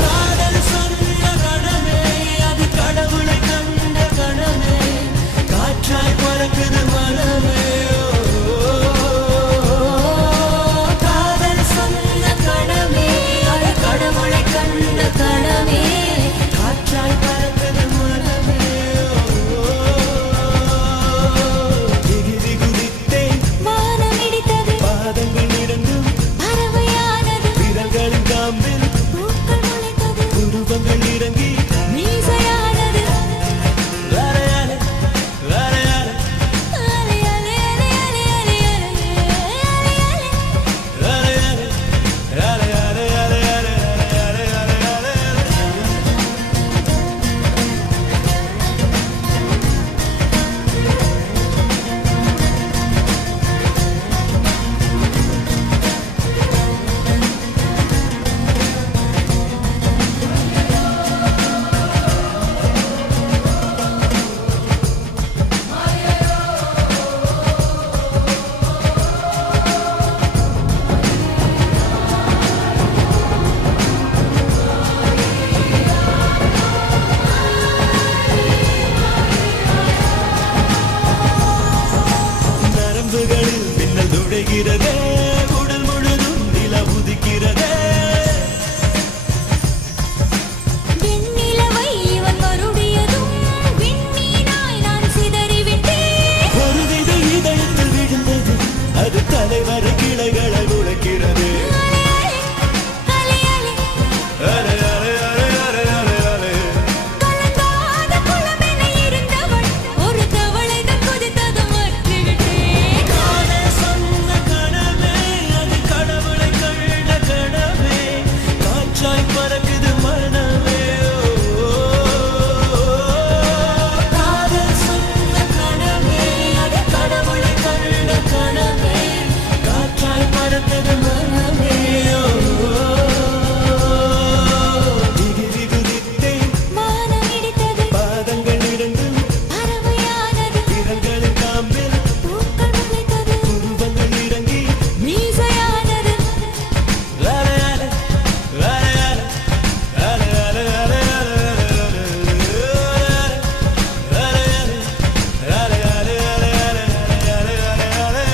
காதல் புருவங்கள் இறங்கி மீசையானது வேலையாலே வேலையாலே அலை அலை அலை அலை அலை வேலையாலே வேலையாலே வேலையாலே நரம்புகளில் மின்னல் நுழைகிறதே உடல் முழுதும் நில உதிக்கிறதே வெண்ணிலவை இவன் மறுடியதும் விண்மீனாய் நான் சிதறிவிட்டேன் ஒரு விதை இதயத்தில் விழுந்தது அது தலைவரை கிளைகளை உழைக்கிறது அலை அலை அலே அலே அலே அலே அலே அலே கலங்காத குளமென இருந்தவள் ஒரு தவளைதான் குதித்ததும் மற்றிவிட்டேன் காதே சொன்ன கனவே அது கடவுளை கண்ட கனவே காற்றாய் பறக்குது மனமே காதல் சொன்ன கனவே அது கடவுளை கண்ட கனவே காற்றாய் பறக்குது மனமே திகிரி குதித்தேன் வானம் இடித்தது பாதங்கள் இரண்டும் பறவையானது விரல்களின் காம்பில் பூக்கள் முளைத்தது புருவங்கள் இறங்கி மீசையானது வேலையாலே வேலையாலே வேலையாலே வேலையாலே வேலையாலே வேலையாலே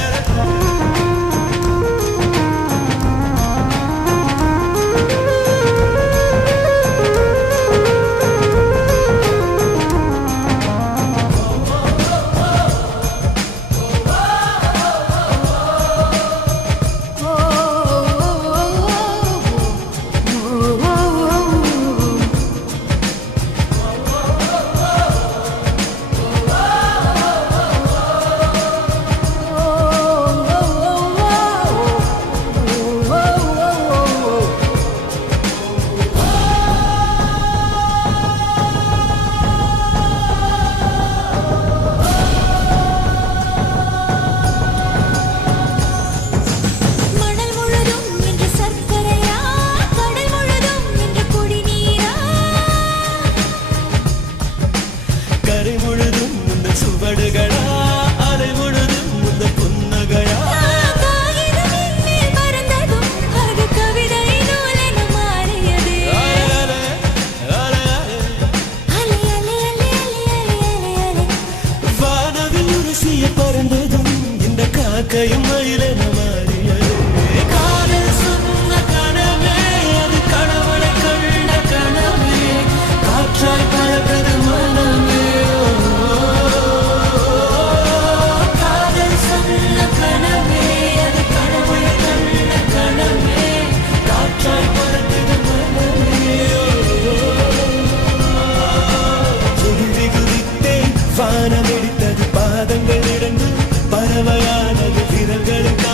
மணல் முழுதும் என்று சர்க்கரையா கடல் முழுதும் என்று குடிநீரா கரை முழுதும் இந்த சுவடுகளா அரை முழுதும் இந்த புன்னகையா காகிதம் மேல் பறந்ததும் அது கவிதை நூலென மாறியது வேலையாலே வேலையாலே அலை அலை அலை அலை அலை அலை வானவில் உரசிய பறந்ததும் இந்த காக்கையும் மயிலென மாறியது காதல் சொன்ன கனவே அது கடவுளை கண்ட கனவே காற்றாய் பறக்குது மனமே காதல் சொன்ன கனவே அது கடவுளை கண்ட கனவே காற்றாய் பறக்குது மனமே எகிரி குதித்தேன் வானம் இடித்தது பாதங்கள் இரண்டு பறவையானது விரல்களுக்கு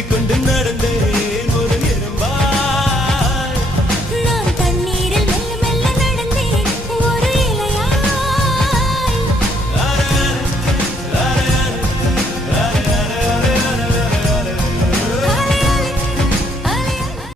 தூக்கிக் கொண்டு நடந்த